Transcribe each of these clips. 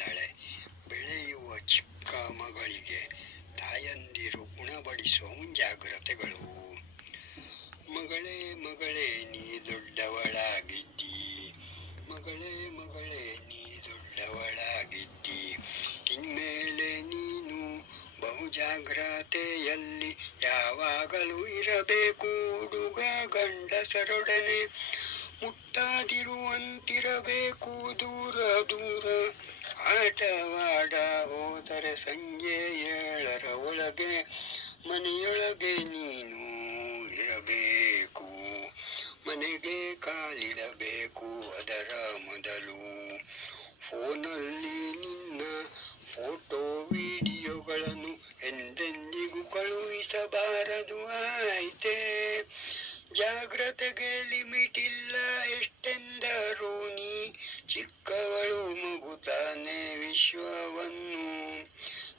ಇದ್ದಾಳೆ. ಬೆಳೆಯುವ ಚಿಕ್ಕ ಮಗಳಿಗೆ ತಾಯಂದಿರು ಉಣಬಡಿಸುವ ಮುಂಜಾಗ್ರತೆಗಳು. ಮಗಳೇ ಮಗಳೇ ನೀ ದೊಡ್ಡವಳಾಗಿದ್ದಿ, ಮಗಳೇ ಮಗಳೇ ನೀ ದೊಡ್ಡವಳಾಗಿದ್ದಿ, ಇನ್ಮೇಲೆ ನೀನು ಬಹುಜಾಗ್ರತೆಯಲ್ಲಿ ಯಾವಾಗಲೂ ಇರಬೇಕು. ಹುಡುಗ ಗಂಡಸರೊಡನೆ ಮುಟ್ಟದಿರುವಂತಿರಬೇಕು. ದೂರ ದೂರ ಆಟವಾಡ ಹೋದರೆ ಸಂಜೆ 7ರ ಒಳಗೆ ಮನೆಯೊಳಗೆ ನೀನು ಇರಬೇಕು. ಮನೆಗೆ ಕಾಲಿಡಬೇಕು ಅದರ ಮೊದಲು. ಫೋನಲ್ಲಿ ನಿನ್ನ ಫೋಟೋ ವಿಡಿಯೋಗಳನ್ನು ಎಂದೆಂದಿಗೂ ಕಳುಹಿಸಬಾರದು, ಆಯ್ತೇ? ಜಾಗ್ರತೆಗೆ ಲಿಮಿಟ್ ಇಲ್ಲ, ಎಷ್ಟೆಂದರೂ ನೀ ಚಿಕ್ಕವಳು, ಮಗು ತಾನೆ. ವಿಶ್ವವನ್ನು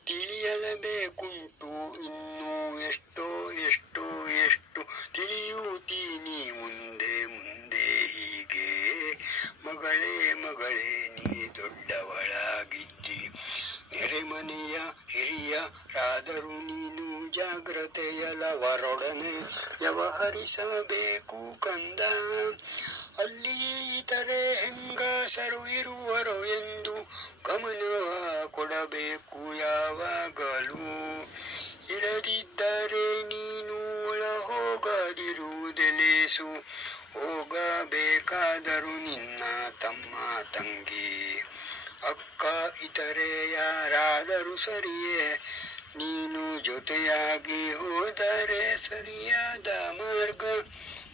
ತಿಳಿಯಲೇಬೇಕುಂಟು ಇನ್ನೂ ಎಷ್ಟೋ ಎಷ್ಟೋ ಎಷ್ಟು ತಿಳಿಯುತ್ತೀನಿ ಮುಂದೆ ಮುಂದೆ ಹೀಗೆ. ಮಗಳೇ ಮಗಳೇ ನೀ ದೊಡ್ಡವಳಾಗಿದ್ದಿ, ನೆರೆಮನೆಯ ಹಿರಿಯರಾದರೂ ನೀನು ಜಾಗ್ರತೆಯಲ್ಲವರೊಡನೆ ವ್ಯವಹರಿಸಬೇಕು ಕಂದ. ಅಲ್ಲಿ ಇತರೆ ಹೆಂಗಸರು ಇರುವರೋ ಎಂದು ಗಮನವ ಕೊಡಬೇಕು ಯಾವಾಗಲೂ. ಇರದಿದ್ದರೆ ನೀನು ಒಳ ಹೋಗದಿರುವುದೇ ಲೇಸು. ಹೋಗಬೇಕಾದರೂ ನಿನ್ನ ತಮ್ಮ ತಂಗಿ ಅಕ್ಕ ಇತರೆ ಯಾರಾದರೂ ಸರಿಯೇ, ನೀನು ಜೊತೆಯಾಗಿ ಹೋದರೆ ಸರಿಯಾದ ಮಾರ್ಗ.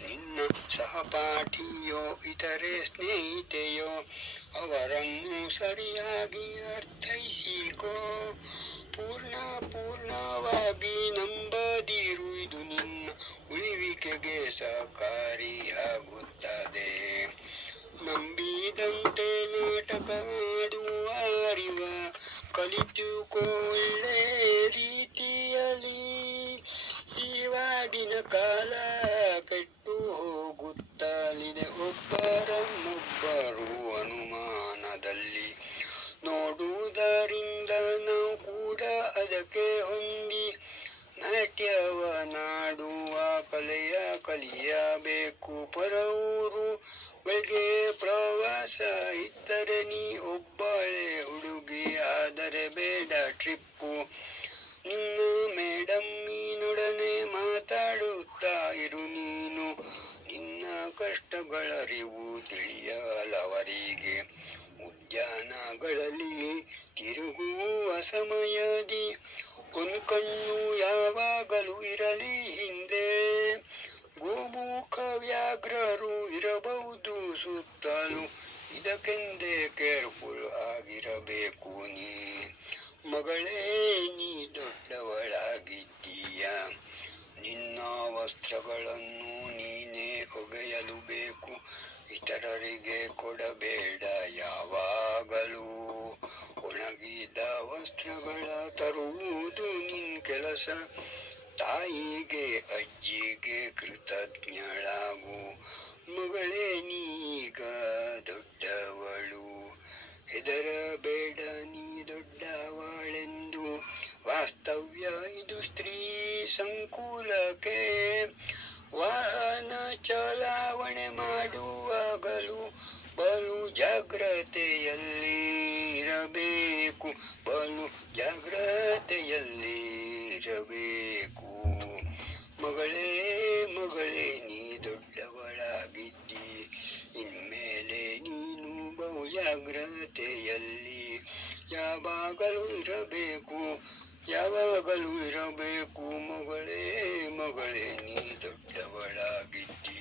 ನಿನ್ನ ಸಹಪಾಠಿಯೋ ಇತರೆ ಸ್ನೇಹಿತೆಯೋ ಅವರನ್ನು ಸರಿಯಾಗಿ ಅರ್ಥೈಸಿಕೋ. ಪೂರ್ಣವಾಗಿ ನಂಬದಿರು, ಇದು ನಿನ್ನ ಉಳಿವಿಕೆಗೆ ಸಹಕಾರಿಯಾಗುತ್ತದೆ. ನಂಬಿದಂತೆ ನಾಟಕ ಮಾಡುವ ಅರಿವ ಕಲಿತುಕೋ ಒಳ್ಳೆ ರೀತಿಯಲ್ಲಿ. ಇವಾಗಿನ ಕಾಲ ಕೆಟ್ಟು ಹೋಗುತ್ತಲಿದೆ, ಒಬ್ಬರನ್ನೊಬ್ಬರು ಅನುಮಾನದಲ್ಲಿ ನೋಡುವುದರಿಂದ ನಾವು ಕೂಡ ಅದಕ್ಕೆ ಹೊಂದಿ ನಾಟ್ಯವನ್ನಾಡುವ ಕಲೆಯ ಕಲಿಯಬೇಕು. ಪರವೂರುಗಳಿಗೆ ಪ್ರವಾಸ ಇದ್ದರೆ ನೀ ಒಬ್ಬಳೇ ಹುಡುಗಿ ಆದರೆ ಬೇಡ ಟ್ರಿಪ್ಪು. ನಿನ್ನ ಮೇಡಮ್ಮಿನೊಡನೆ ಮಾತಾಡುತ್ತಾ ಇರು ನೀನು. ನಿನ್ನ ಕಷ್ಟಗಳರಿವು ತಿಳಿಯಲವರಿಗೆ. ಉದ್ಯಾನಗಳಲ್ಲಿ ತಿರುಗುವ ಸಮಯದಿ ಒಂದು ಕಣ್ಣು ಯಾವಾಗಲೂ ಇರಲಿ ಹಿಂದೆ. ಗೋಮುಖ ವ್ಯಾಘ್ರರು ಇರಬಹುದು ಸುತ್ತಲೂ, ಇದಕ್ಕೆಂದೇ ಕೇರ್ಫುಲ್ ಆಗಿರಬೇಕು ನೀ. ಮಗಳೇ ನೀ ದೊಡ್ಡವಳಾಗಿದ್ದೀಯ, ನಿನ್ನ ವಸ್ತ್ರಗಳನ್ನು ನೀನೇ ಒಗೆಯಲು ಬೇಕು, ಇತರರಿಗೆ ಕೊಡಬೇಡ ಯಾವಾಗಲೂ. ಒಣಗಿದ ವಸ್ತ್ರಗಳ ತರುವುದು ನಿನ್ ಕೆಲಸ. ತಾಯಿಗೆ ಅಜ್ಜಿಗೆ ಕೃತಜ್ಞಳಾಗು. ಮಗಳೇ ನೀಗ ದೊಡ್ಡವಳು, ಹೆದರಬೇಡ ನೀ ದೊಡ್ಡವಳೆಂದು. ವಾಸ್ತವ್ಯ ಇದು ಸ್ತ್ರೀ ಸಂಕುಲಕ್ಕೆ. ವಾಹನ ಚಲಾವಣೆ ಮಾಡುವಾಗಲೂ ಬಲು ಜಾಗ್ರತೆಯಲ್ಲಿ ಇರಬೇಕು, ಬಲು ಜಾಗ್ರತೆಯಲ್ಲಿ ಇರಬೇಕು. ಮಗಳೇ ಮಗಳೇ ನೀ ದೊಡ್ಡವಳಾಗಿದ್ದಿ, ಇನ್ಮೇಲೆ ನೀನು ಬಹು ಜಾಗ್ರತೆಯಲ್ಲಿ ಯಾವಾಗಲೂ ಇರಬೇಕು, ಯಾವಾಗಲೂ ಇರಬೇಕು. ಮಗಳೇ ಮಗಳೇ ನೀ ದೊಡ್ಡವಳಾಗಿದ್ದಿ.